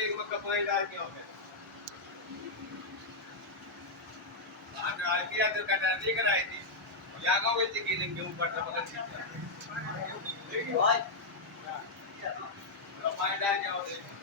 एक में कपाई डाल के होते आगे आईपीआर तो कटा दी कराई थी जागा वो थी कि के ऊपर तो पता नहीं कपाई डाल के होते